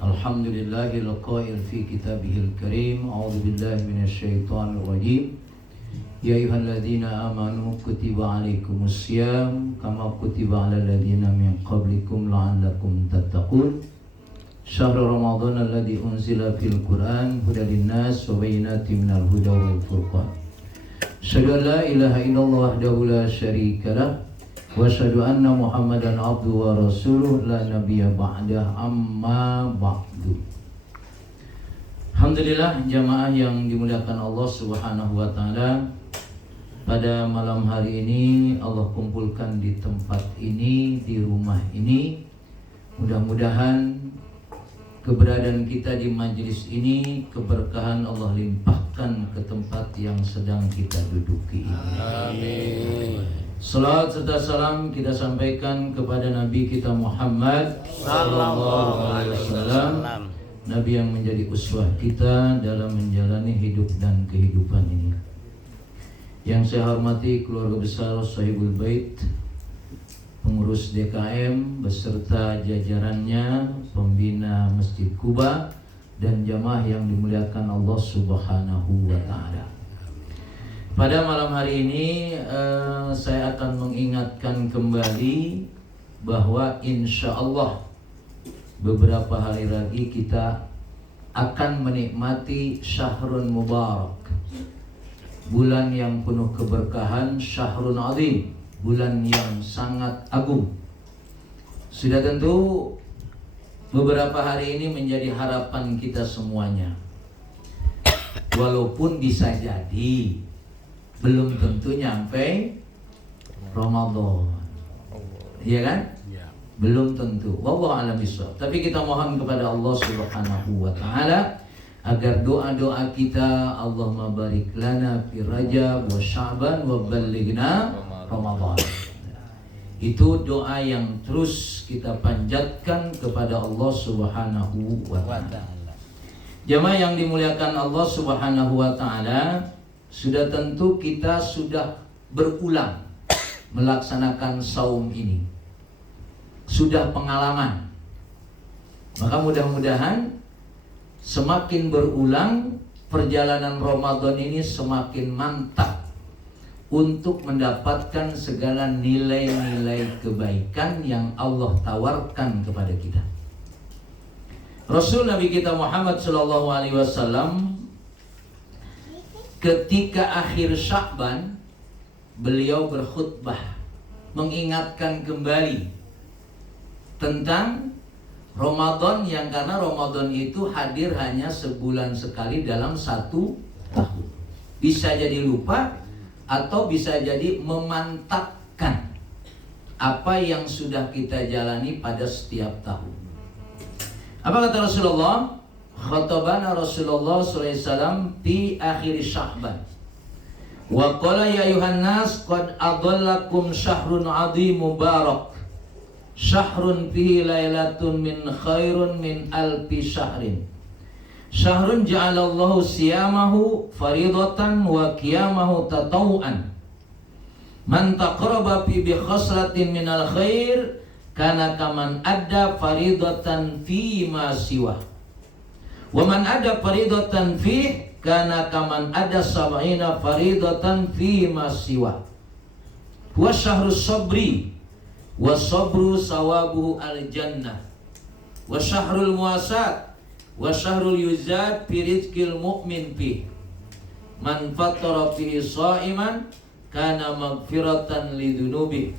Alhamdulillahil qail fi kitabihil karim. A'udzu billahi minasyaitonir rajim. Ya ayyuhalladzina amanu kutiba 'alaikumusiyam kama kutiba 'alal ladzina min qablikum la'allakum tattaqun. Syahrul Ramadan alladzi unzila fil Qur'an hudan linnas wa bayyinatin minal huda wal furqan. Asyhadu an la ilaha illallah wahdahu la syarika lah wa asyhadu anna Muhammadan abduhu wa rasuluh la nabiyya ba'dah amma ba'du. Alhamdulillah jamaah yang dimuliakan Allah Subhanahu wa taala. Pada malam hari ini Allah kumpulkan di tempat ini, di rumah ini. Mudah-mudahan keberadaan kita di majelis ini keberkahan Allah limpahkan ke tempat yang sedang kita duduki ini. Amin. Salawat serta salam kita sampaikan kepada Nabi kita Muhammad sallallahu alaihi wasallam, Nabi yang menjadi uswah kita dalam menjalani hidup dan kehidupan ini. Yang saya hormati keluarga besar Sahibul Bait, pengurus DKM beserta jajarannya, pembina Masjid Kuba dan jamaah yang dimuliakan Allah Subhanahu wa taala. Pada malam hari ini saya akan mengingatkan kembali bahwa insya Allah beberapa hari lagi kita akan menikmati Syahrul Mubarak, bulan yang penuh keberkahan, Syahrul Azim, bulan yang sangat agung. Sudah tentu beberapa hari ini menjadi harapan kita semuanya. Walaupun bisa jadi belum tentu nyampe Ramadan, iya kan? Ya. Belum tentu. Wallahu a'lam bishawab. Tapi kita mohon kepada Allah Subhanahu wa taala agar doa-doa kita, Allahumma barik lana fi Rajab wa Sya'ban wa ballighna Ramadan. Itu doa yang terus kita panjatkan kepada Allah Subhanahu wa taala. Jamaah yang dimuliakan Allah Subhanahu wa taala, sudah tentu kita sudah berulang melaksanakan saum ini. Sudah pengalaman. Maka mudah-mudahan semakin berulang perjalanan Ramadan ini semakin mantap untuk mendapatkan segala nilai-nilai kebaikan yang Allah tawarkan kepada kita. Rasul Nabi kita Muhammad sallallahu alaihi wasallam ketika akhir Sya'ban beliau berkhutbah mengingatkan kembali tentang Ramadan, yang karena Ramadan itu hadir hanya sebulan sekali dalam satu tahun. Bisa jadi lupa atau bisa jadi memantapkan apa yang sudah kita jalani pada setiap tahun. Apa kata Rasulullah? Khatabana Rasulullah sallallahu alaihi wasallam fi akhir Sya'ban. Wa qala ya ayuhan nas qad adallakum syahrun 'adzim mubarak. Syahrun fihi lailatun min khairun min alfi syahrin. Syahrun ja'alallahu siyamahu faridatan wa qiyamahu tatawuan. Man taqarraba fi bi khaslatin minal khair kana kaman adda faridatan fi ma siwa. Wa man adda faridatan fi kana kaman adda sab'ina faridatan fi ma siwa. Wa syahrus sabri wa sabru sawabuhu al jannah. Wa syahrul muasat wa syahrul yuzad fi rizqil mu'min fi. Man fattara fihi sha'iman kana maghfiratan lidzunubi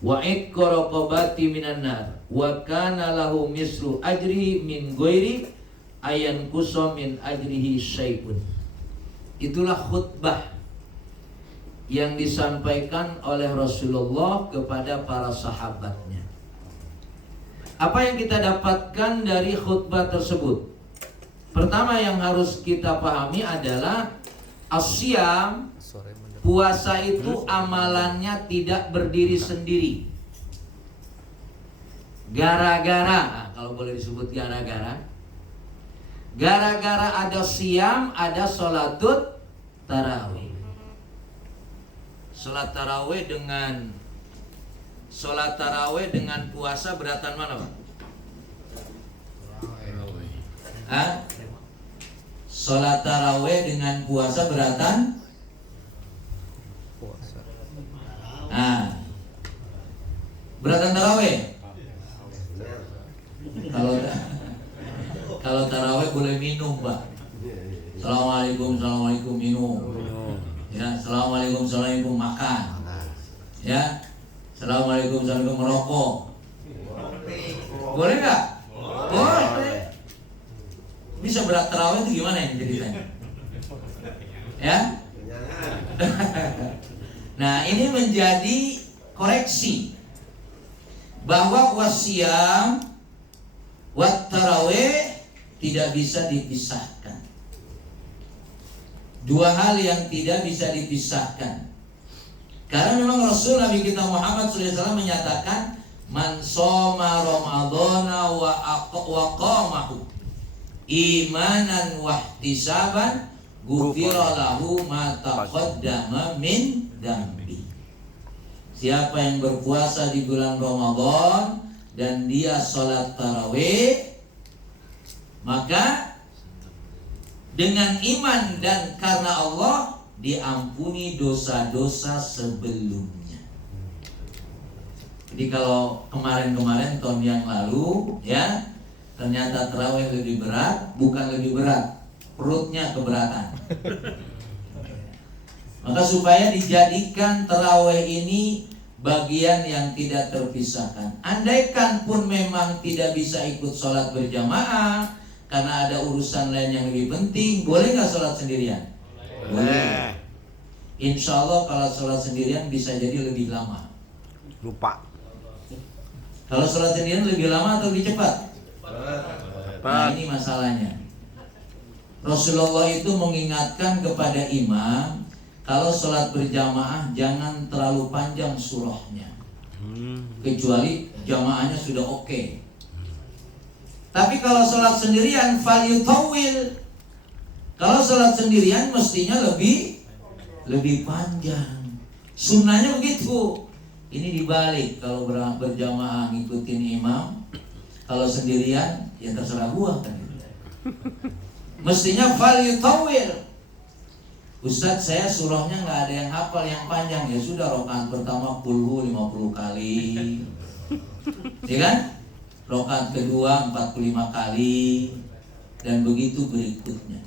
wa itqa raqabati minan nar wa kana lahu mislu ajrihi min ghairi ayan kusa min ajrihi syai'un. Itulah khutbah yang disampaikan oleh Rasulullah kepada para sahabatnya. Apa yang kita dapatkan dari khutbah tersebut? Pertama yang harus kita pahami adalah asyam, puasa itu amalannya tidak berdiri sendiri. Gara-gara, kalau boleh disebut gara-gara ada siam, ada sholatut tarawih. Sholat tarawih dengan puasa beratan mana, Pak? Sholat taraweh dengan puasa beratan? Beratan taraweh? Kalau taraweh boleh minum, Pak. Assalamualaikum minum. Ya, assalamualaikum makan. Ya, assalamualaikum merokok. Boleh nggak? Boleh. Bisa berat tarawih itu gimana ini ceritanya? Ya? Nah, ini menjadi koreksi bahwa wasyam wat tarawih tidak bisa dipisahkan. Dua hal yang tidak bisa dipisahkan. Karena memang Rasul Nabi kita Muhammad SAW menyatakan man shoma ramadhana wa qamahu imanan wa ihtisaban ghufira lahu ma taqaddama min dambi. Siapa yang berpuasa di bulan Ramadan dan dia sholat tarawih, maka dengan iman dan karena Allah diampuni dosa-dosa sebelumnya. Jadi kalau kemarin-kemarin tahun yang lalu ya ternyata tarawih lebih berat, bukan lebih berat, perutnya keberatan. Maka supaya dijadikan tarawih ini bagian yang tidak terpisahkan. Andaikan pun memang tidak bisa ikut sholat berjamaah karena ada urusan lain yang lebih penting, boleh nggak sholat sendirian? Boleh. Insya Allah kalau sholat sendirian bisa jadi lebih lama. Lupa. Kalau sholat sendirian lebih lama atau lebih cepat? Nah, ini masalahnya. Rasulullah itu mengingatkan kepada imam, kalau sholat berjamaah jangan terlalu panjang surahnya, kecuali jamaahnya sudah oke. Tapi kalau sholat sendirian falyutawil. Kalau sholat sendirian mestinya lebih panjang. Sunnahnya begitu. Ini dibalik, kalau berjamaah ngikutin imam, kalau sendirian ya terserah gua kan. Mestinya falyutawil. Ustadz, saya surahnya nggak ada yang hafal yang panjang. Ya sudah, rakaat pertama kulhu 50 kali, ya kan? Rakaat kedua 45 kali, dan begitu berikutnya.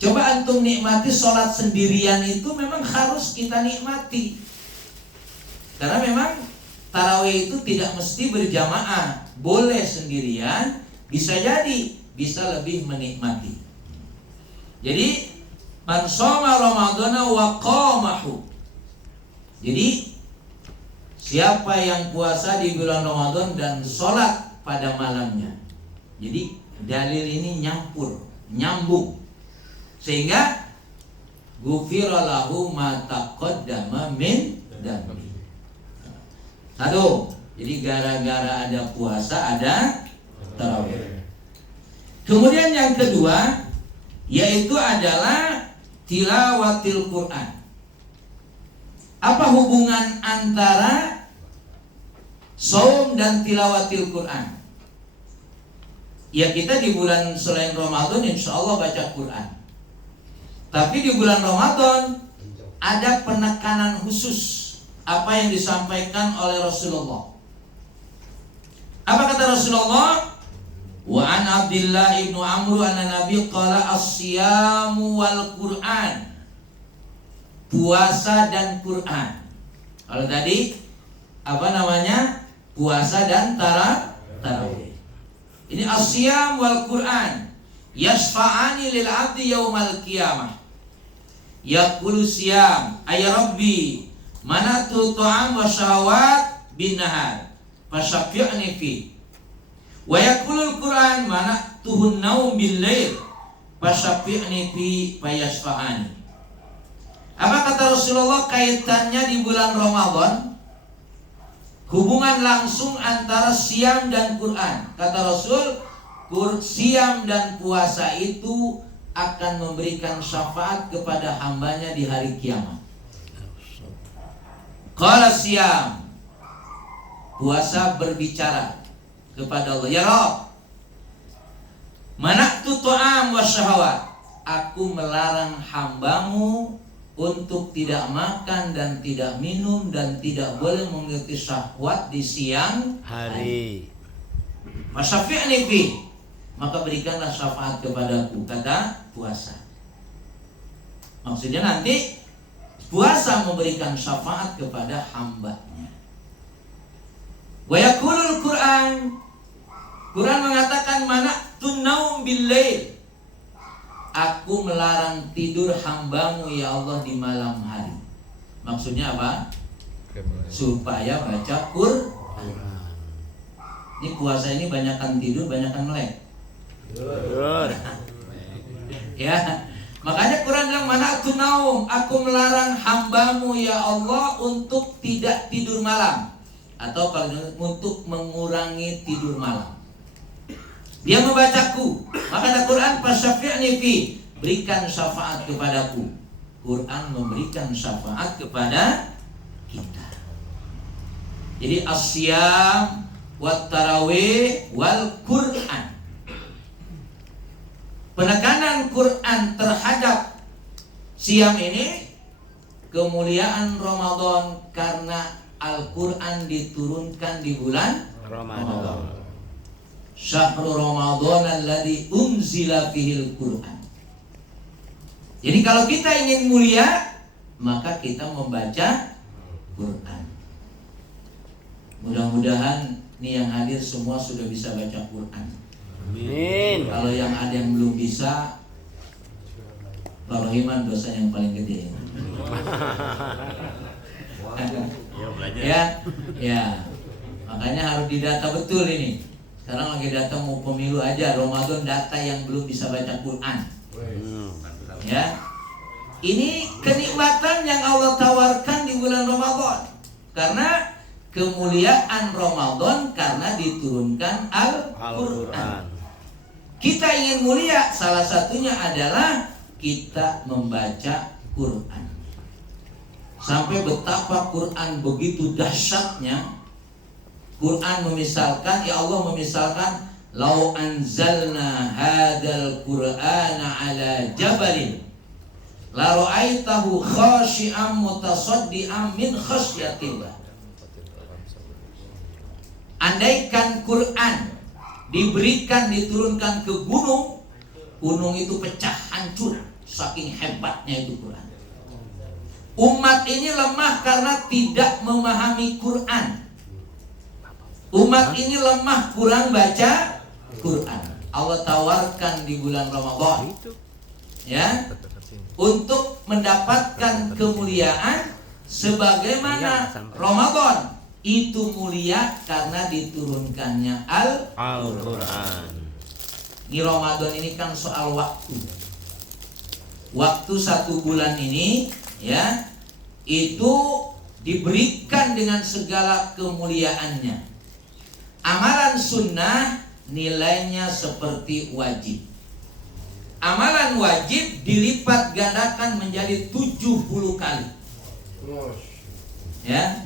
Coba antum nikmati sholat sendirian itu memang harus kita nikmati. Karena memang tarawih itu tidak mesti berjamaah, boleh sendirian, bisa jadi bisa lebih menikmati. Jadi man shoma ramadhana wa qamahu. Jadi siapa yang puasa di bulan Ramadan dan sholat pada malamnya. Jadi dalil ini nyambung. Sehingga ghufira lahu ma taqaddama min dambi. Satu, jadi gara-gara ada puasa ada tarawih. Kemudian yang kedua yaitu adalah tilawatil Quran. Apa hubungan antara saum dan tilawatil Quran? Ya, kita di bulan selain Ramadan insya Allah baca Quran. Tapi di bulan Ramadan ada penekanan khusus apa yang disampaikan oleh Rasulullah. Apa kata Rasulullah? Wa an Abdullah ibnu Amr anna Nabi qala as-siyamu wal Quran. Puasa dan Quran. Kalau tadi apa namanya? Puasa dan tarawih. Ini as-siyam wal Quran. Yashfa'ani lil 'abdi yaumal qiyamah. Yaqulu siyam ay rabbi manatu ta'am wa syahawat bin nahar fasyafi'ni fi. Wa yaqulul Quran manatuhun naum bil lail fasyafi'ni fi fayashfa'ani. Apa kata Rasulullah kaitannya di bulan Ramadan? Hubungan langsung antara siam dan Quran. Kata Rasul, siam dan puasa itu akan memberikan syafaat kepada hambanya di hari kiamat. Qala siam, puasa berbicara kepada Allah, ya Rabb, mana'tu ta'am wasyahawat. Aku melarang hambamu untuk tidak makan dan tidak minum dan tidak boleh memiliki syahwat di siang hari. Fasyafi'ni fi, maka berikanlah syafaat kepadaku, kata puasa. Maksudnya nanti puasa memberikan syafaat kepada hambanya. Wa yaqulul Qur'an, Quran mengatakan mana'tun naum bil-lail, aku melarang tidur hambamu ya Allah di malam hari. Maksudnya apa? Supaya baca Quran. Ini puasa ini banyakan tidur, banyakan melek. Ya, makanya Quran bilang mana'tun naum, aku melarang hambamu ya Allah untuk tidak tidur malam, atau kalau untuk mengurangi tidur malam. Dia membacaku, maka ada Quran fasyafi'ni fi, berikan syafaat kepadaku. Quran memberikan syafaat kepada kita. Jadi as-siyam wat tarawih wal Quran. Penekanan Quran terhadap siam ini, kemuliaan Ramadan karena Al-Quran diturunkan di bulan Ramadan. Syahrul Ramadan alladzi unzila fihil Quran. Jadi kalau kita ingin mulia, maka kita membaca Quran. Mudah-mudahan nih yang hadir semua sudah bisa baca Quran. Amin. Kalau yang ada yang belum bisa, Pak Rohiman dosa yang paling gede. Ya. Makanya harus didata betul ini. Sekarang lagi data mau pemilu aja, Ramadan data yang belum bisa baca Quran. Ya. Ini kenikmatan yang Allah tawarkan di bulan Ramadan. Karena kemuliaan Ramadan karena diturunkan Al-Quran. Kita ingin mulia, salah satunya adalah kita membaca Quran. Sampai betapa Quran begitu dahsyatnya. Quran memisalkan, ya Allah memisalkan, lau anzalna hadzal Qur'ana ala jabalin la ra'aitahu khashi'an mutasaddian min khasyatillah. Andaikan Quran diturunkan ke gunung, gunung itu pecah hancur, saking hebatnya itu Quran. Umat ini lemah karena tidak memahami Quran. Umat ini lemah, kurang baca Quran. Allah tawarkan di bulan Ramadan, ya, untuk mendapatkan kemuliaan sebagaimana Ramadan itu mulia karena diturunkannya Al-Quran. Ini Ramadan ini kan soal waktu. Waktu 1 bulan ini, ya, itu diberikan dengan segala kemuliaannya. Amalan sunnah nilainya seperti wajib. Amalan wajib dilipat gandakan menjadi 70 kali. Ya.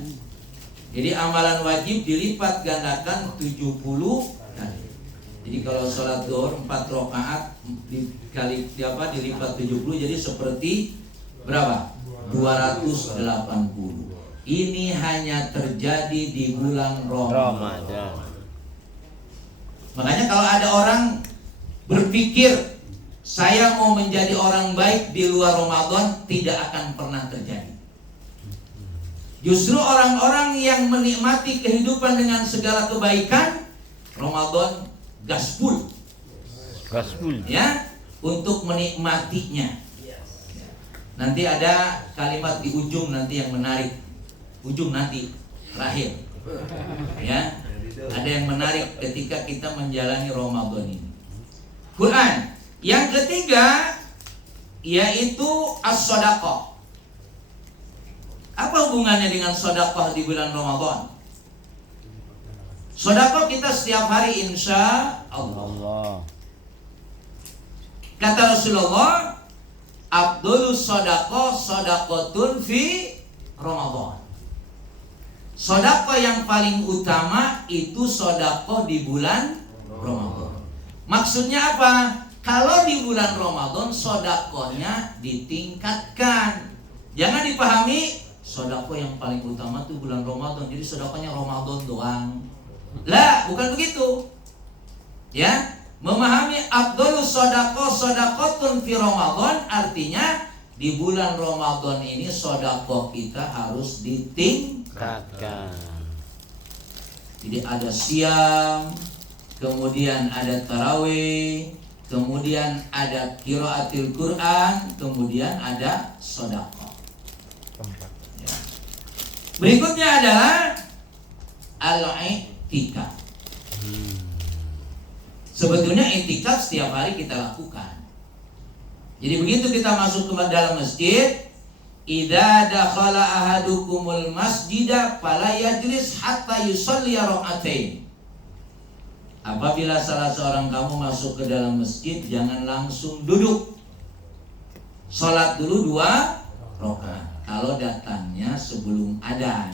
Jadi amalan wajib dilipat gandakan 70 kali. Jadi kalau sholat zuhur 4 rakaat dilipat 70 jadi seperti berapa? 280. Ini hanya terjadi di bulan Ramadan. Makanya kalau ada orang berpikir saya mau menjadi orang baik di luar Ramadan, tidak akan pernah terjadi. Justru orang-orang yang menikmati kehidupan dengan segala kebaikan, Ramadan gaspul. Ya, untuk menikmatinya. Nanti ada kalimat di ujung nanti yang menarik. Ujung nanti terakhir. Ya. Ada yang menarik ketika kita menjalani Ramadan ini. Quran. Yang ketiga yaitu as-shadaqah. Apa hubungannya dengan sedekah di bulan Ramadan? Sedekah kita setiap hari insya Allah. Kata Rasulullah, Abdulus sedekah sedekatun fi Ramadan. Sedekah yang paling utama itu sedekah di bulan Ramadan. Maksudnya apa? Kalau di bulan Ramadan sodakohnya ditingkatkan. Jangan dipahami sodakoh yang paling utama tuh bulan Ramadan, jadi sodakohnya Ramadan doang. Lah, bukan begitu. Ya, memahami afdhalus sodakoh sodakotun fi Ramadan, artinya di bulan Ramadan ini sodakoh kita harus ditingkatkan. Jadi ada siam, kemudian ada tarawih, kemudian ada qiraatil Quran, kemudian ada sedekah. Ya. Berikutnya adalah al-i'tikaf. Sebetulnya i'tikaf setiap hari kita lakukan. Jadi begitu kita masuk ke dalam masjid, idza dakhala ahadukumul masjida fala yajlis hatta yusalli rak'atain. Apabila salah seorang kamu masuk ke dalam masjid, jangan langsung duduk. Sholat dulu 2 rakaat. Kalau datangnya sebelum adzan,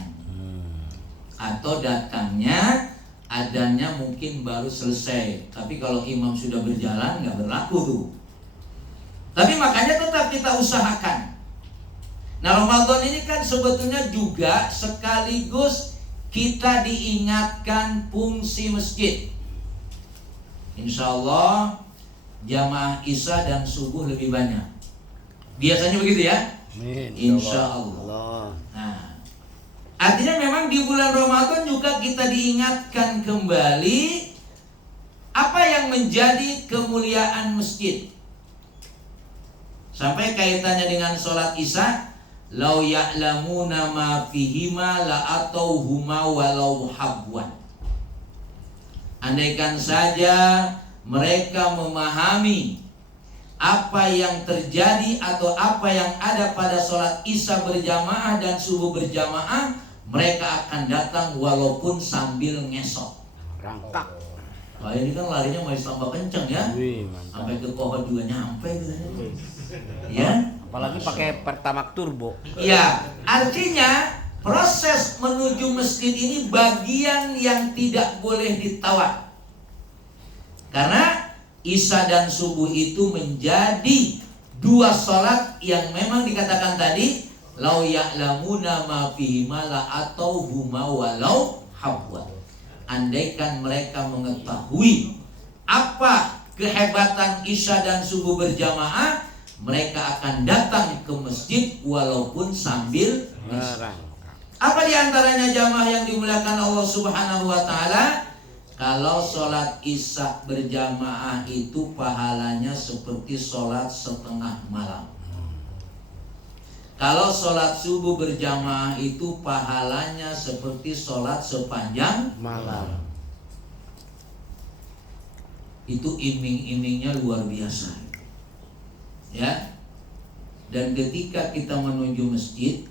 atau datangnya adzannya mungkin baru selesai. Tapi kalau imam sudah berjalan, nggak berlaku tuh. Tapi makanya tetap kita usahakan. Nah, Ramadan ini kan sebetulnya juga sekaligus kita diingatkan fungsi masjid. Insya Allah jamaah isya dan subuh lebih banyak. Biasanya begitu ya. Insya Allah. Nah, artinya memang di bulan Ramadan juga kita diingatkan kembali apa yang menjadi kemuliaan masjid. Sampai kaitannya dengan sholat isya, lau ya'lamuna ma fihima la atauhuma walau habwan. Andaikan saja mereka memahami apa yang terjadi atau apa yang ada pada sholat isya berjamaah dan subuh berjamaah, mereka akan datang walaupun sambil ngesok. Rangkak. Wah, ini kan larinya masih tambah kenceng ya. Sampai ke pohon juga nyampe gitu. Ya. Apalagi pakai Pertamax turbo. Iya, artinya proses menuju masjid ini bagian yang tidak boleh ditawar. Karena isya dan subuh itu menjadi 2 sholat yang memang dikatakan tadi lau ya'lamuna ma fihima la atau huma walau habwa. Andaikan mereka mengetahui apa kehebatan isya dan subuh berjamaah, mereka akan datang ke masjid walaupun sambil isya. Apa diantaranya jamaah yang dimuliakan Allah Subhanahu wa Ta'ala? Kalau sholat isya berjamaah itu pahalanya seperti sholat setengah malam. Kalau sholat subuh berjamaah itu pahalanya seperti sholat sepanjang malam. Itu iming-imingnya luar biasa. Ya. Dan ketika kita menuju masjid,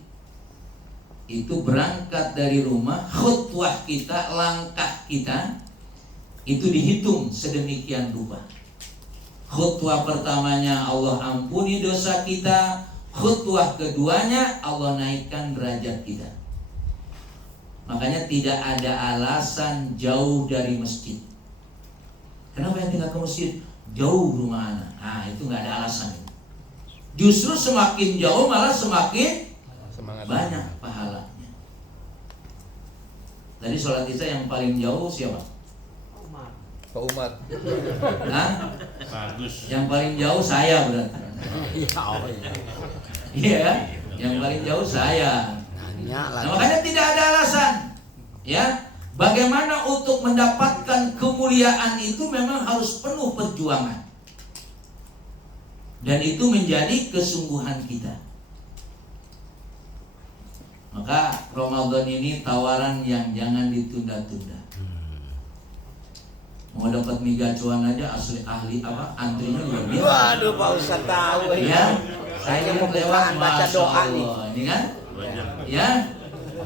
itu berangkat dari rumah, khutwah kita, langkah kita itu dihitung sedemikian rupa. Khutwah pertamanya Allah ampuni dosa kita, khutwah keduanya Allah naikkan derajat kita. Makanya tidak ada alasan jauh dari masjid. Kenapa yang tinggal ke masjid? Jauh rumah anak. Nah, itu nggak ada alasan. Justru semakin jauh malah semakin semangat, banyak pahalanya. Tadi sholat isya yang paling jauh siapa? Pak Umar. Nah, Bagus. yang paling jauh saya berarti. Iya, yang paling jauh saya. Nah, makanya tidak ada alasan. Ya, bagaimana untuk mendapatkan kemuliaan itu memang harus penuh perjuangan. Dan itu menjadi kesungguhan kita. Maka Ramadan ini tawaran yang jangan ditunda-tunda. Mau dapat mie gacuan aja asli ahli apa antrinya luar biasa. Waduh, Pak Ustaz tahu ya. Saya mau lewat baca doa nih. Ini kan? Ya.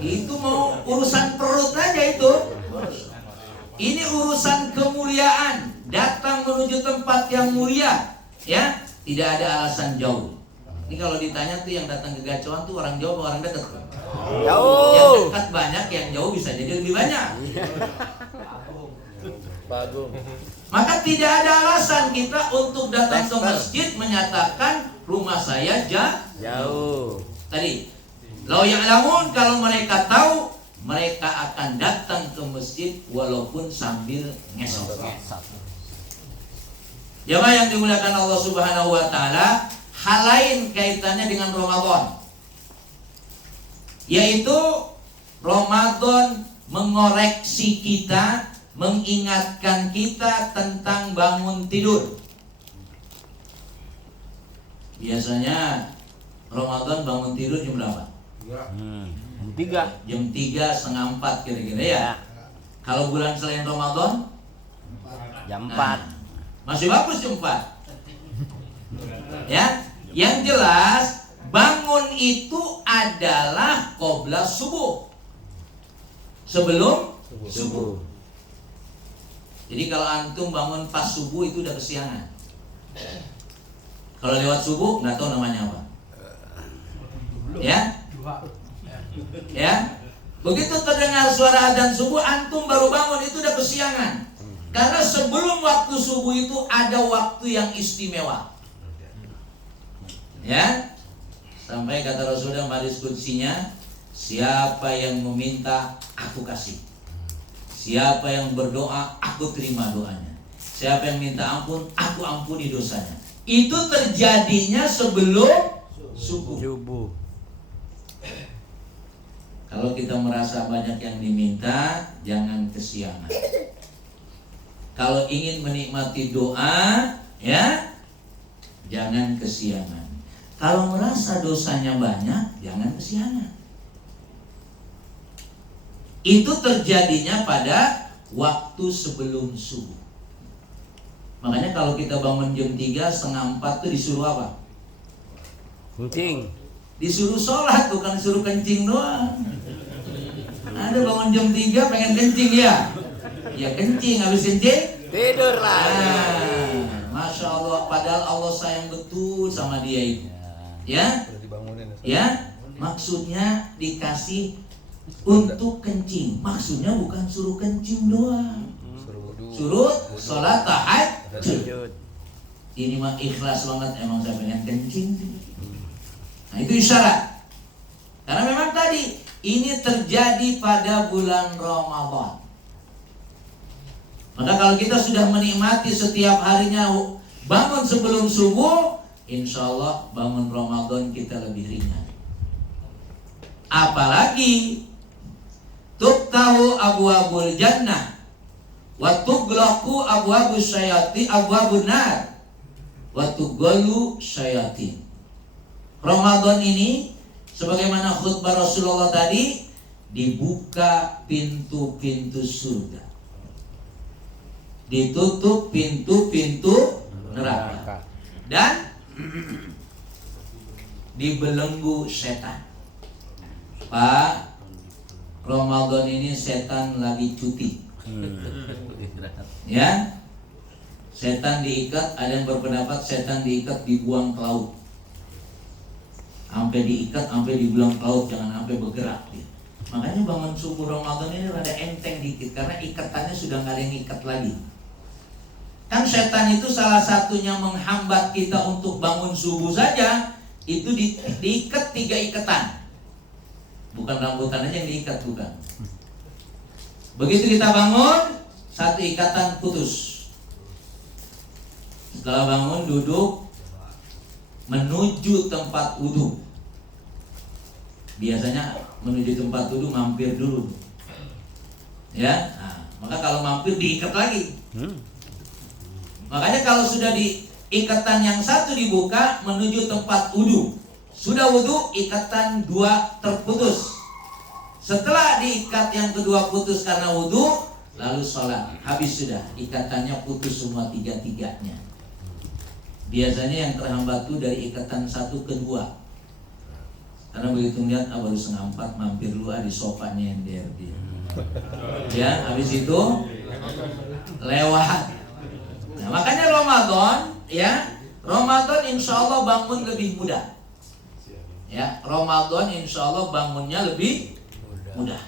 Itu mau urusan perut aja itu. Ini urusan kemuliaan, datang menuju tempat yang mulia, ya. Tidak ada alasan jauh. Ini kalau ditanya tuh yang datang ke gacuan tuh orang jauh atau orang dekat? Jauh. Yang dekat banyak, yang jauh bisa jadi lebih banyak. Pagung. Maka tidak ada alasan kita untuk datang ke Tester. masjid menyatakan rumah saya Jauh. Tadi, lau ya'lamun, kalau mereka tahu, mereka akan datang ke masjid walaupun sambil ngesot. Jamaah yang dimuliakan Allah Subhanahu wa taala, hal lain kaitannya dengan Ramadan, yaitu Ramadan mengoreksi kita, mengingatkan kita tentang bangun tidur. Biasanya Ramadan bangun tidur jam berapa? Jam 3. Jam 3, setengah 4 kira-kira ya. Kalau bulan selain Ramadan Jam 4. nah, masih bagus jam 4. Ya, yang jelas bangun itu adalah qobla subuh. Sebelum subuh. Jadi kalau antum bangun pas subuh itu udah kesiangan. Kalau lewat subuh nggak tahu namanya apa. Ya? Ya, begitu terdengar suara adzan subuh, antum baru bangun itu udah kesiangan. Karena sebelum waktu subuh itu ada waktu yang istimewa. Ya, sampai kata Rasulullah hadis qudsinya, siapa yang meminta aku kasih, siapa yang berdoa aku terima doanya, siapa yang minta ampun aku ampuni dosanya. Itu terjadinya sebelum subuh. Kalau kita merasa banyak yang diminta, jangan kesiangan. Kalau ingin menikmati doa, ya, jangan kesiangan. Kalau merasa dosanya banyak, jangan kesiangan. Itu terjadinya pada waktu sebelum subuh. Makanya kalau kita bangun jam 3, setengah 4 itu disuruh apa? Kencing. Disuruh sholat, bukan disuruh kencing doang. Ada bangun jam 3 pengen kencing ya? Ya kencing, habis kencing Tidur lah. Masya Allah, padahal Allah sayang betul sama dia itu. Ya, Udah dibangunin. ya, maksudnya dikasih untuk kencing. Maksudnya bukan suruh kencing doang. Suruh wudu. Suruh sholat tahajud. Lanjut. Ini mah ikhlas banget, emang saya pengen kencing sih. Nah itu isyarat. Karena memang tadi ini terjadi pada bulan Ramadan. Maka kalau kita sudah menikmati setiap harinya bangun sebelum subuh, insya Allah bangun Ramadan kita lebih ringan. Apalagi tuftahu abwabul jannah wa tughlaqu abwabus syayati abwabun nar wa tughallu syayatin. Ramadan ini sebagaimana khutbah Rasulullah tadi, dibuka pintu-pintu surga, ditutup pintu-pintu neraka, dan dibelenggu setan. Pak, Ramadan ini setan lagi cuti. Ya, setan diikat. Ada yang berpendapat setan diikat dibuang ke laut. Sampai diikat, sampai dibuang ke laut, jangan sampai bergerak. Makanya bangun subuh Ramadan ini rada enteng dikit, karena ikatannya sudah nggak ada yang ikat lagi. Kan setan itu salah satunya menghambat kita untuk bangun subuh saja, itu diikat 3 ikatan. Bukan rambutan aja yang diikat, bukan. Begitu kita bangun, 1 ikatan putus. Setelah bangun, duduk menuju tempat wudhu. Biasanya menuju tempat wudhu mampir dulu, ya. Nah, maka kalau mampir diikat lagi. Makanya kalau sudah di ikatan yang 1 dibuka menuju tempat wudhu, sudah wudhu, ikatan 2 terputus. Setelah diikat yang kedua putus karena wudhu, lalu sholat, habis sudah, ikatannya putus semua 3-3-nya. Biasanya yang terhambat itu dari ikatan 1 ke 2. Karena begitu lihat, baru 3:30 mampir dulu di sofa nyender dia. Ya, habis itu lewat. Nah, makanya Ramadan, ya, Ramadan insya Allah bangun lebih mudah. Ya, Ramadan insya Allah bangunnya lebih mudah.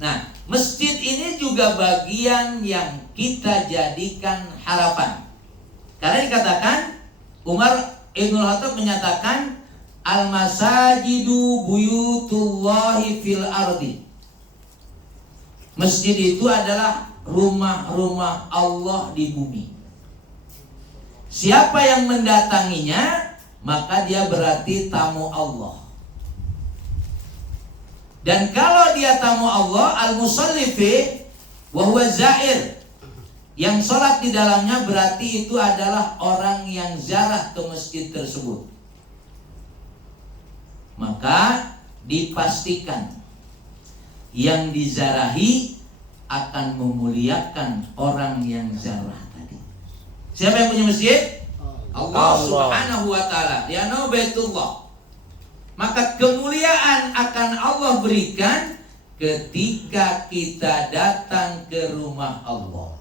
Nah, masjid ini juga bagian yang kita jadikan harapan. Karena dikatakan, Umar Ibnul Khattab menyatakan, al-masajidu buyutullahi fil ardi. Masjid itu adalah rumah-rumah Allah di bumi. Siapa yang mendatanginya, maka dia berarti tamu Allah. Dan kalau dia tamu Allah, al-musallifi wa huwa zair, yang sholat di dalamnya berarti itu adalah orang yang ziarah ke masjid tersebut. Maka dipastikan yang dizarahi akan memuliakan orang yang ziarah tadi. Siapa yang punya masjid? Allah Subhanahu wa ta'ala. Li'annahu baitullah. Maka kemuliaan akan Allah berikan ketika kita datang ke rumah Allah.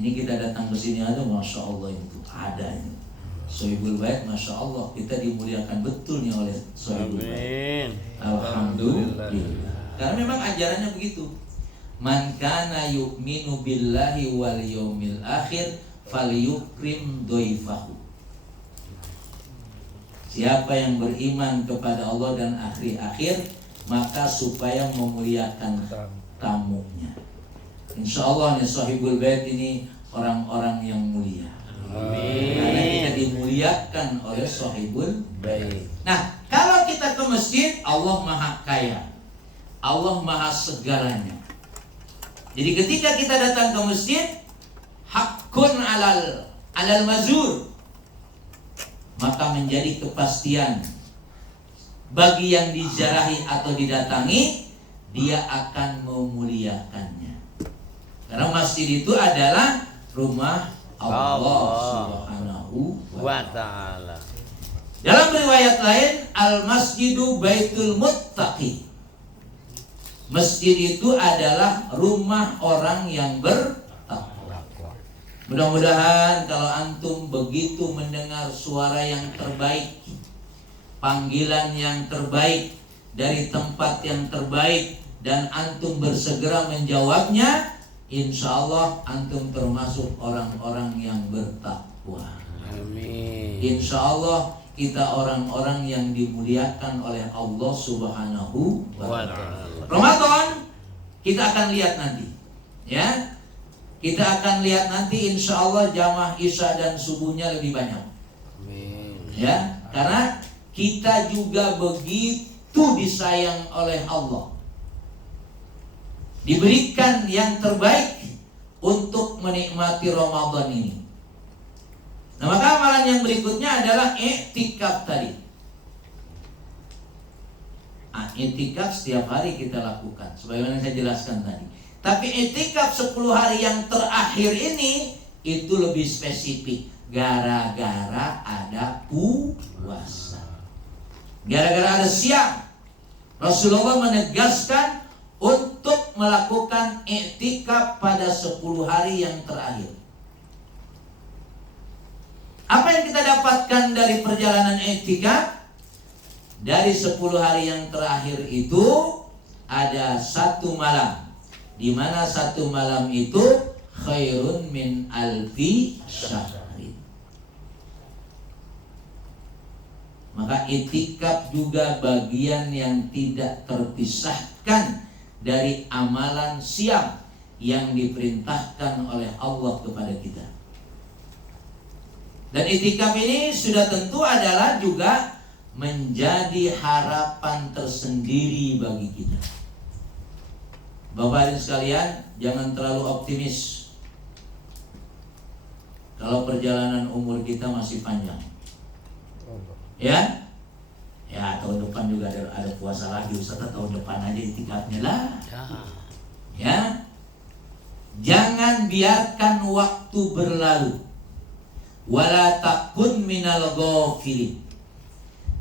Ini kita datang ke sini aja, masya Allah itu ada ini. Sohibul Bait, masya Allah kita dimuliakan betul nih oleh Sohibul Bait. Alhamdulillah. Karena memang ajarannya begitu. Man kana yu'minu billahi wal yawmil akhir falyukrim doifahu. Siapa yang beriman kepada Allah dan akhir-akhir, maka supaya memuliakan tamunya. Insya Allah nih Sohibul Bait ini orang-orang yang mulia. Amin. Karena kita dimuliakan oleh Sohibul Bait. Nah, kalau kita ke masjid, Allah maha kaya, Allah maha segalanya. Jadi ketika kita datang ke masjid, hakun alal mazur, maka menjadi kepastian bagi yang diziarahi atau didatangi, dia akan memuliakannya. Karena masjid itu adalah rumah Allah Subhanahu wa ta'ala. Dalam riwayat lain, al-masjidu baitul muttaqi. Masjid itu adalah rumah orang yang bertakwa. Mudah-mudahan kalau antum begitu mendengar suara yang terbaik, panggilan yang terbaik dari tempat yang terbaik, dan antum bersegera menjawabnya, insya Allah antum termasuk orang-orang yang bertakwa. Amin. Insya Allah kita orang-orang yang dimuliakan oleh Allah Subhanahu wa ta'ala. Ramadan kita akan lihat nanti, ya. Kita akan lihat nanti insya Allah jamaah isya dan subuhnya lebih banyak. Amin. Ya, karena kita juga begitu disayang oleh Allah. Diberikan yang terbaik untuk menikmati Ramadan ini. Nah, maka amalan yang berikutnya adalah i'tikaf tadi. I'tikaf setiap hari kita lakukan, sebagaimana saya jelaskan tadi. Tapi i'tikaf 10 hari yang terakhir ini itu lebih spesifik, gara-gara ada puasa. Gara-gara ada siang, Rasulullah menegaskan untuk melakukan i'tikaf pada 10 hari yang terakhir. Apa yang kita dapatkan dari perjalanan i'tikaf? Dari 10 hari yang terakhir itu ada 1 malam, di mana 1 malam itu khairun min alfi syahrin. Maka i'tikaf juga bagian yang tidak terpisahkan dari amalan siam yang diperintahkan oleh Allah kepada kita. Dan i'tikaf ini sudah tentu adalah juga menjadi harapan tersendiri bagi kita. Bapak dan sekalian, jangan terlalu optimis kalau perjalanan umur kita masih panjang. Ya, tahun depan juga ada puasa lagi, Ustaz. Tahun depan aja i'tikafnya lah. Ya, jangan biarkan waktu berlalu. Wala takun minal ghafilin.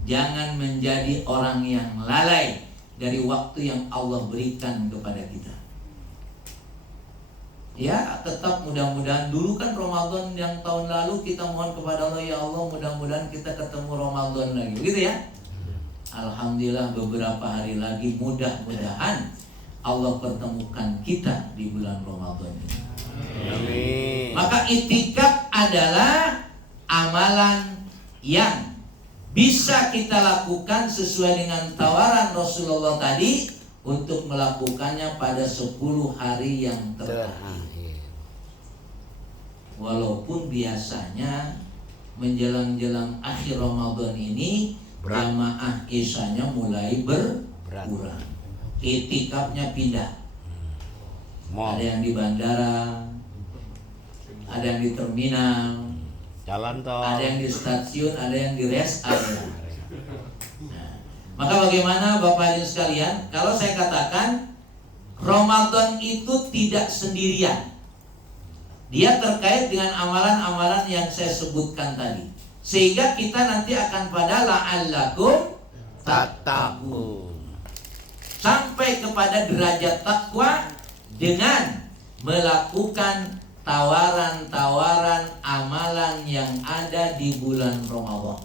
Jangan menjadi orang yang lalai dari waktu yang Allah berikan kepada kita. Ya, tetap mudah-mudahan dulu kan Ramadan yang tahun lalu kita mohon kepada Allah, ya Allah mudah-mudahan kita ketemu Ramadan lagi, begitu ya. Alhamdulillah beberapa hari lagi mudah-mudahan Allah pertemukan kita di bulan Ramadan ini. Amin. Maka itikaf adalah amalan yang bisa kita lakukan sesuai dengan tawaran Rasulullah tadi untuk melakukannya pada 10 hari yang terakhir. Terakhir. Walaupun biasanya menjelang-jelang akhir Ramadan ini Berat. jamaah isyanya mulai berkurang. Itikafnya pindah. Mau Ada yang di bandara, ada yang di terminal, jalan tol. ada yang di stasiun, ada yang di rest area. Nah, maka bagaimana Bapak Ibu sekalian, kalau saya katakan Ramadan itu tidak sendirian. Dia terkait dengan amalan-amalan yang saya sebutkan tadi. Sehingga kita nanti akan pada la'allakum tattaqun. Sampai kepada derajat takwa dengan melakukan tawaran-tawaran amalan yang ada di bulan Ramadan.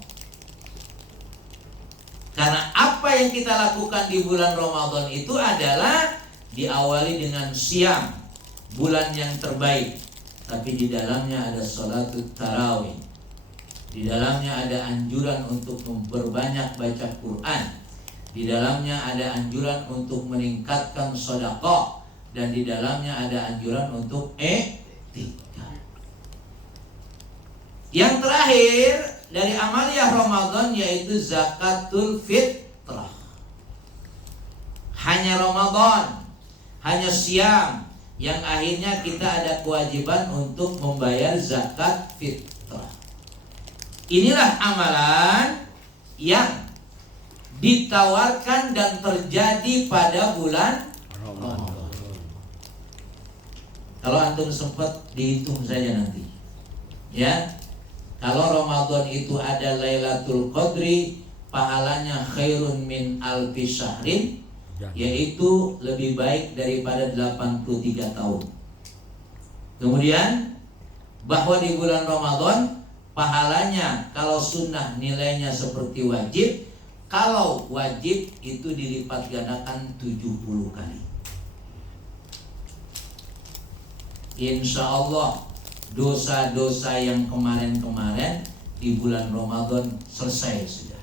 Karena apa yang kita lakukan di bulan Ramadan itu adalah diawali dengan siang, bulan yang terbaik. Tapi di dalamnya ada sholatul tarawih. Di dalamnya ada anjuran untuk memperbanyak baca Quran. Di dalamnya ada anjuran untuk meningkatkan sedekah. Dan di dalamnya ada anjuran untuk etika. Yang terakhir dari amaliyah Ramadan yaitu zakatul fitrah. Hanya Ramadan, hanya siam yang akhirnya kita ada kewajiban untuk membayar zakat fitrah. Inilah amalan yang ditawarkan dan terjadi pada bulan Ramadan. Kalau antum sempat dihitung saja nanti, ya. Kalau Ramadan itu ada Lailatul Qadri, pahalanya khairun min alfi syahrin, yaitu lebih baik daripada 83 tahun. Kemudian bahwa di bulan Ramadan pahalanya kalau sunnah nilainya seperti wajib, kalau wajib itu dilipat gandakan 70 kali. Insya Allah dosa-dosa yang kemarin-kemarin di bulan Ramadan selesai sudah.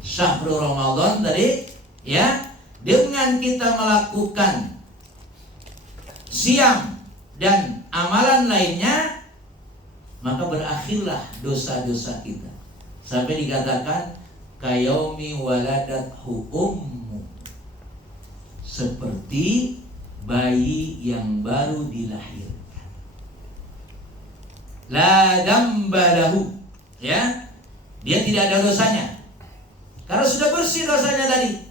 Syahrul Ramadan tadi, ya, dengan kita melakukan siam dan amalan lainnya, maka berakhirlah dosa-dosa kita. Sampai dikatakan kayaumi waladathu ummu, seperti bayi yang baru dilahirkan. La dambalahu, ya, dia tidak ada dosanya karena sudah bersih dosanya tadi.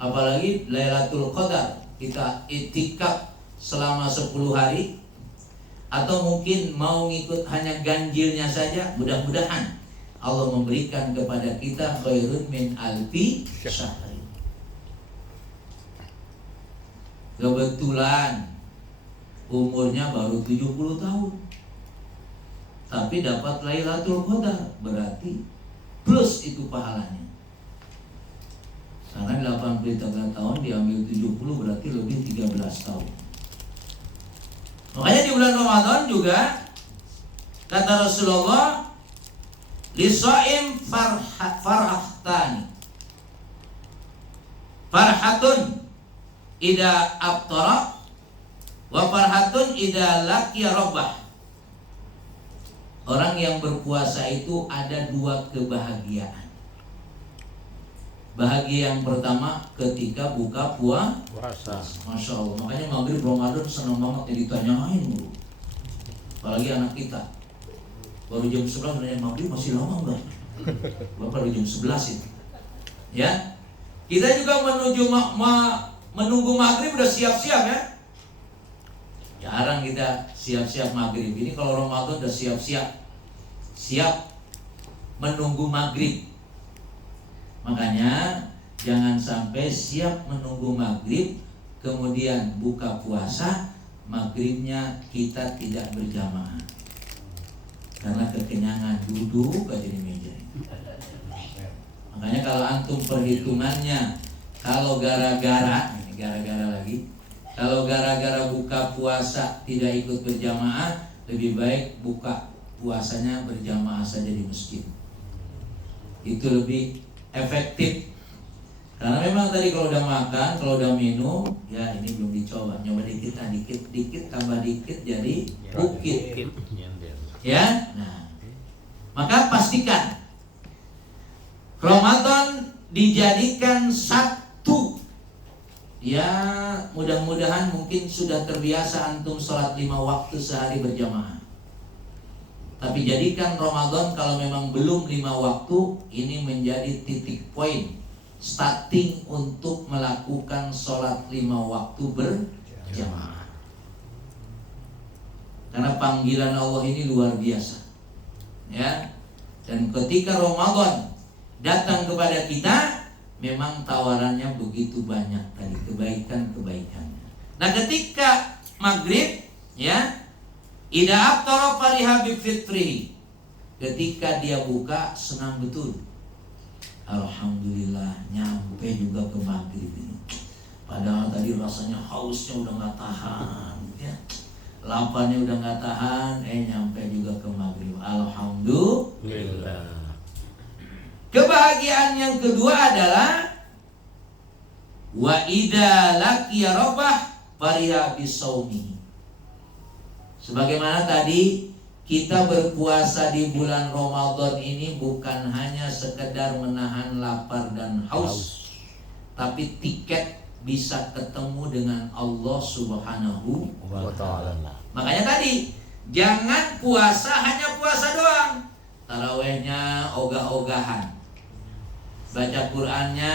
Apalagi Lailatul Qadar, kita itikaf selama 10 hari, atau mungkin mau ngikut hanya ganjilnya saja, mudah-mudahan Allah memberikan kepada kita khairun min alfi syahrin. Kebetulan umurnya baru 70 tahun, tapi dapat Lailatul Qadar, berarti plus itu pahalanya. Karena 83 tahun diambil 70 berarti lebih 13 tahun. Makanya di bulan Ramadan juga kata Rasulullah, lisoim farhatani, farhatun ida aftara wa farhatun ida laqiya rabbah. Orang yang berpuasa itu ada 2 kebahagiaan. Bahagia yang pertama ketika buka puasa. Masya Allah. Makanya maghrib Ramadan senang banget ya ditanyain dulu. Apalagi anak kita baru jam 11 nanya maghrib masih lama enggak? Bapak baru jam 11 itu. Ya, kita juga menunggu maghrib udah siap-siap ya. Jarang kita siap-siap maghrib. Ini kalau Ramadan udah siap-siap, siap menunggu maghrib. Makanya jangan sampai siap menunggu maghrib, kemudian buka puasa, maghribnya kita tidak berjamaah karena kekenyangan duduk aja di meja. Makanya kalau antum perhitungannya Kalau gara-gara lagi, kalau gara-gara buka puasa tidak ikut berjamaah, lebih baik buka puasanya berjamaah saja di masjid. Itu lebih efektif. Karena memang tadi kalau udah makan, kalau udah minum, ya ini belum dicoba, nyoba dikit, dikit tambah dikit jadi bukit. Ya, nah, maka pastikan Ramadan dijadikan satu. Ya, mudah-mudahan mungkin sudah terbiasa antum sholat 5 waktu sehari berjamaah. Tapi jadikan Ramadan kalau memang belum 5 waktu, ini menjadi titik poin starting untuk melakukan sholat 5 waktu berjamaah. Karena panggilan Allah ini luar biasa. Ya. Dan ketika Ramadan datang kepada kita, memang tawarannya begitu banyak tadi, kebaikan-kebaikannya. Nah, ketika maghrib, ya, idza aftara fariha bi fitri. Ketika dia buka, senang betul. Alhamdulillah, nyampe juga ke maghrib ini. Padahal tadi rasanya hausnya udah nggak tahan, ya. Laparnya udah nggak tahan, nyampe juga ke maghrib. Alhamdulillah. Kebahagiaan yang kedua adalah wa idza laqiya rabbah fariha bisaumihi. Sebagaimana tadi kita berpuasa di bulan Ramadan ini bukan hanya sekedar menahan lapar dan haus, tapi tiket bisa ketemu dengan Allah Subhanahu wa Ta'ala. Makanya tadi jangan puasa hanya puasa doang, tarawehnya ogah-ogahan, baca Qur'annya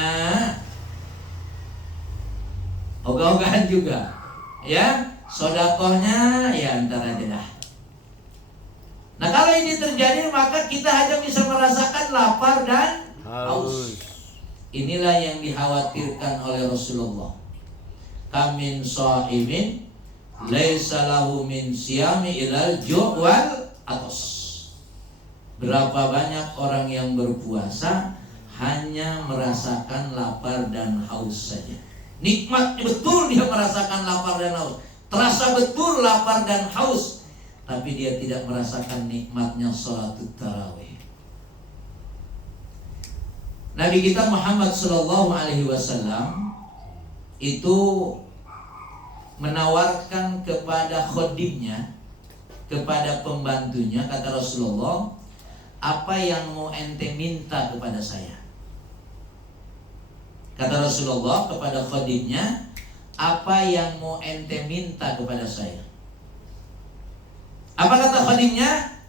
ogah-ogahan juga, ya, sodakohnya ya ntar aja dah. Nah, kalau ini terjadi maka kita hanya bisa merasakan lapar dan haus. Inilah yang dikhawatirkan oleh Rasulullah. Kamin sha'imin laisa lahu min siyami ilal ju' wal atos. Berapa banyak orang yang berpuasa hanya merasakan lapar dan haus saja. Nikmat betul dia merasakan lapar dan haus, terasa betul lapar dan haus, tapi dia tidak merasakan nikmatnya sholatul tarawih. Nabi kita Muhammad sallallahu alaihi wasallam itu menawarkan kepada khodimnya, kepada pembantunya, kata Rasulullah, apa yang mau ente minta kepada saya? Kata Rasulullah kepada khodimnya, apa yang mau ente minta kepada saya? Apa kata khadimnya?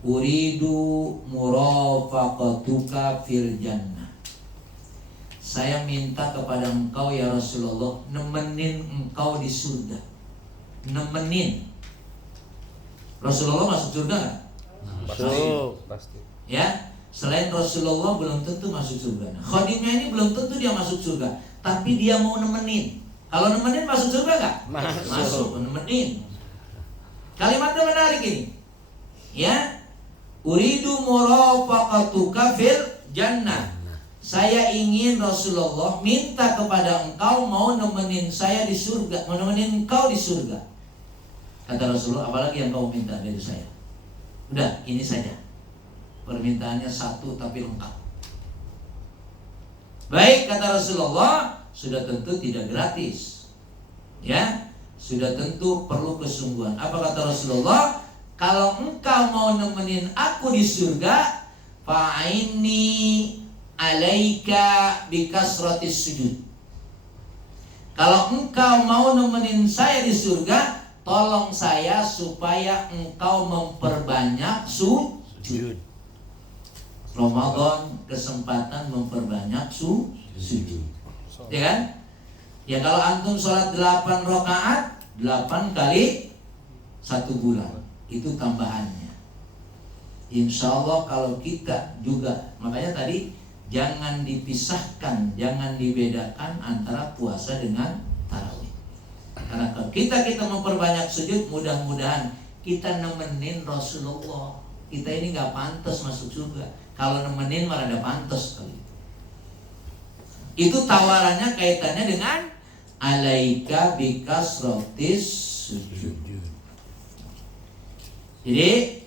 Uridu murafaqatuka fil jannah. Saya minta kepada engkau ya Rasulullah, nemenin engkau di surga. Nemenin. Rasulullah masuk surga enggak? Pasti. Ya, selain Rasulullah belum tentu masuk surga. Nah, khadimnya ini belum tentu dia masuk surga, tapi dia mau nemenin. Kalau nemenin masuk surga enggak? Masuk, nemenin. Kalimatnya menarik ini. Ya. Uridu murafaqatuka fil jannah. Saya ingin Rasulullah minta kepada engkau mau nemenin saya di surga, menemenin engkau di surga. Kata Rasulullah, apalagi yang kau minta dari saya? Udah, ini saja. Permintaannya satu tapi lengkap. Baik, kata Rasulullah, sudah tentu tidak gratis. Ya. Sudah tentu perlu kesungguhan. Apa kata Rasulullah? Kalau engkau mau nemenin aku di surga, fa'inni alaika bikasratis sujud. Kalau engkau mau nemenin saya di surga, tolong saya supaya engkau memperbanyak sujud. Ramadan kesempatan memperbanyak sujud. Ya kan? Ya kalau antum sholat 8 rakaat, 8 kali 1 bulan, itu tambahannya. Insya Allah kalau kita juga, makanya tadi jangan dipisahkan, jangan dibedakan antara puasa dengan tarawih. Karena kalau kita memperbanyak sujud, mudah-mudahan kita nemenin Rasulullah. Kita ini nggak pantas masuk surga. Kalau nemenin malah ada pantas kali. Itu tawarannya kaitannya dengan alaika bikasrotis sujud. Jadi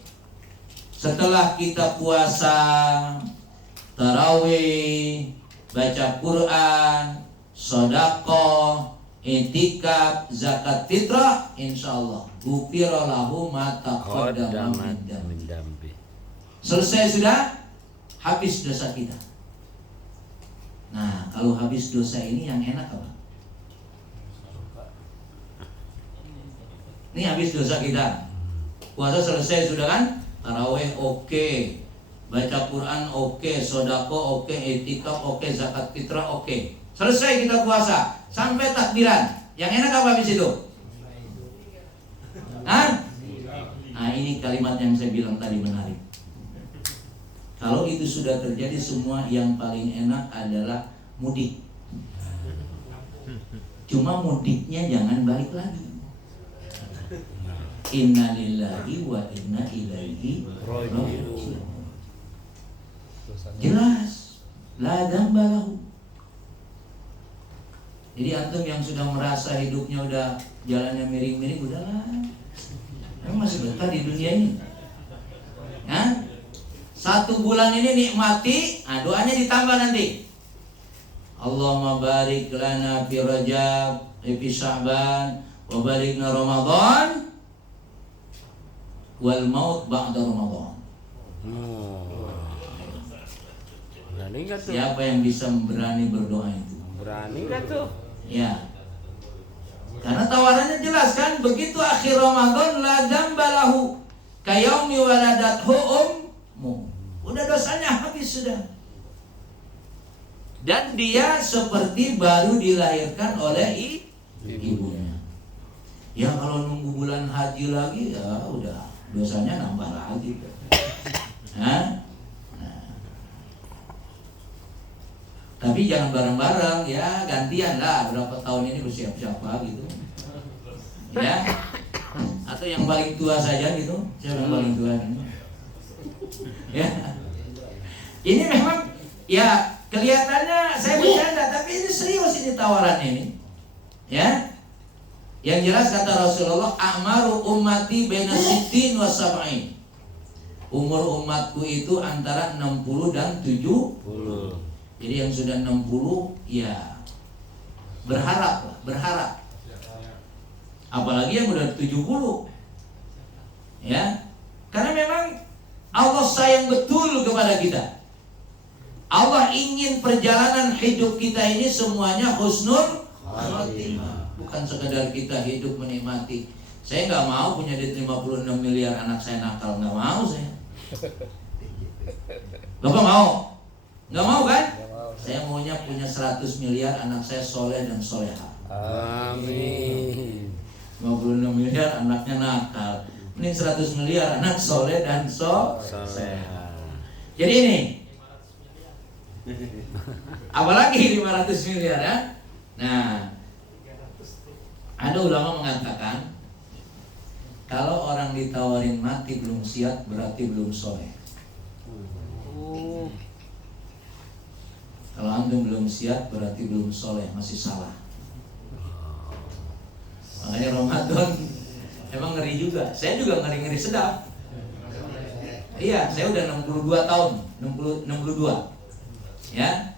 setelah kita puasa, tarawih, baca Quran, sedekah, i'tikaf, zakat fitrah, insyaallah ghufira lahu ma taqaddama min dambi. Selesai sudah, habis dosa kita. Nah, kalau habis dosa ini yang enak apa? Ini habis dosa kita. Puasa selesai sudah kan? Tarawih oke, baca Quran oke, sedekah oke, i'tikaf oke, zakat fitrah oke. Selesai kita puasa sampai takbiran. Yang enak apa habis itu? Hah? Nah, ini kalimat yang saya bilang tadi menarik. Kalau itu sudah terjadi, semua yang paling enak adalah mudik. Cuma mudiknya jangan balik lagi. Inna lillahi wa inna ilaihi raji'un. Jelas, la dzamba lahu. Jadi antum yang sudah merasa hidupnya udah jalannya miring-miring, udahlah. Emang masih betah di dunia ini. Nah, 1 bulan ini nikmati, doanya ditambah nanti. Allahumma barik lana fi Rajab, fi Sya'ban, wa balikna Ramadan, wal maut ba'da Ramadan. Berani gak tuh? Siapa yang bisa berani berdoa itu? Berani gak tuh? Ya. Karena tawarannya jelas kan, begitu akhir Ramadan la dzamba lahu kayaumi waladathu ummu. Udah dosanya habis sudah. Dan dia seperti baru dilahirkan oleh ibunya. Ya kalau nunggu bulan haji lagi ya udah dosanya nambah lagi. Nah. Tapi jangan bareng-bareng ya, gantian lah berapa tahun ini bersiap-siap gitu. Ya. Atau yang paling tua saja gitu. Siapa yang paling tua ini? Ya. Ini memang ya kelihatannya saya bercanda, tapi ini serius ini tawarannya ini. Ya. Yang jelas kata Rasulullah, a'maru ummati baina sittin wa sab'in. Umur umatku itu antara 60 dan 70. Jadi yang sudah 60 ya berharap. Apalagi yang udah 70. Ya. Karena memang Allah sayang betul kepada kita. Allah ingin perjalanan hidup kita ini semuanya husnul khatimah. Bukan sekedar kita hidup menikmati. Saya nggak mau punya duit 56 miliar anak saya nakal, nggak mau saya. Bapak mau? Nggak mau kan? Saya maunya punya 100 miliar anak saya soleh dan soleha. Amin. 56 miliar anaknya nakal. Ini 100 miliar anak soleh dan soleha. Jadi ini apalagi 500 miliar ya. Nah, ada ulama mengatakan kalau orang ditawarin mati belum siap berarti belum soleh. Kalau antum belum siap berarti belum soleh, masih salah. Makanya Ramadan emang ngeri juga. Saya juga ngeri-ngeri sedap. Iya, saya udah 62 tahun, 62. Ya.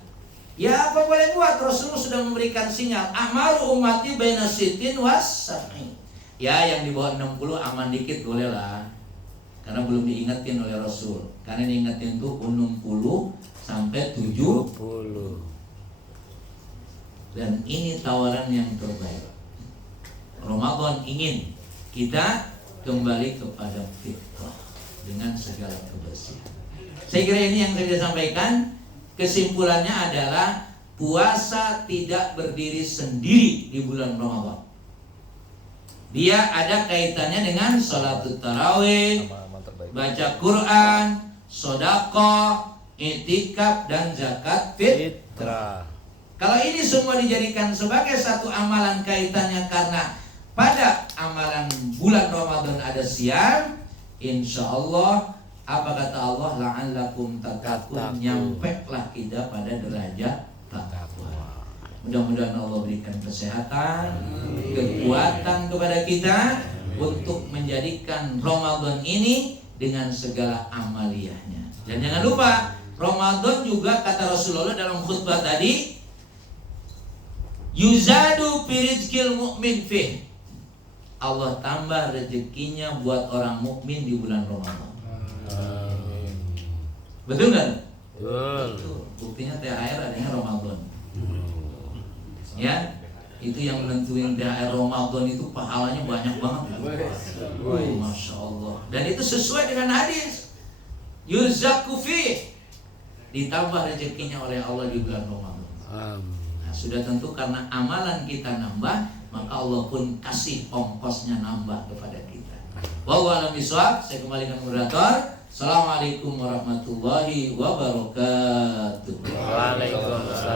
Ya apa boleh buat, Rasulullah sudah memberikan sinyal, a'maru ummati baina sittin was sab'in. Ya yang di bawah 60 aman dikit boleh lah. Karena belum diingetin oleh Rasul. Karena diingetin tuh 60 sampai 70. Dan ini tawaran yang terbaik. Ramadan ingin kita kembali kepada fitrah dengan segala kebersihan. Saya kira ini yang saya sampaikan. Kesimpulannya adalah puasa tidak berdiri sendiri di bulan Ramadan. Dia ada kaitannya dengan sholatul tarawih, baca Quran, sedekah, i'tikaf dan zakat fitrah. Kalau ini semua dijadikan sebagai satu amalan kaitannya karena pada amalan bulan Ramadan ada siam, insyaallah apa kata Allah, la'allakum tattaqun, nyampailah kita pada derajat takwa. Mudah-mudahan Allah berikan kesehatan, kekuatan kepada kita untuk menjadikan Ramadan ini dengan segala amaliyahnya. Dan jangan lupa, Ramadan juga kata Rasulullah dalam khutbah tadi, yuzadu firizqil mu'min fih. Allah tambah rezekinya buat orang mukmin di bulan Ramadan. Betul kan? Betul. Buktinya THR adanya Ramadan. Ya, itu yang menentuin THR Ramadan itu pahalanya banyak banget. Masya Allah. Dan itu sesuai dengan hadis. Yuzaku fi, ditambah rezekinya oleh Allah di bulan Ramadan. Nah, sudah tentu karena amalan kita nambah, maka Allah pun kasih ongkosnya nambah kepada kita. Wallahu a'lam bishawab. Saya kembalikan moderator. Assalamualaikum warahmatullahi wabarakatuh. Waalaikumsalam.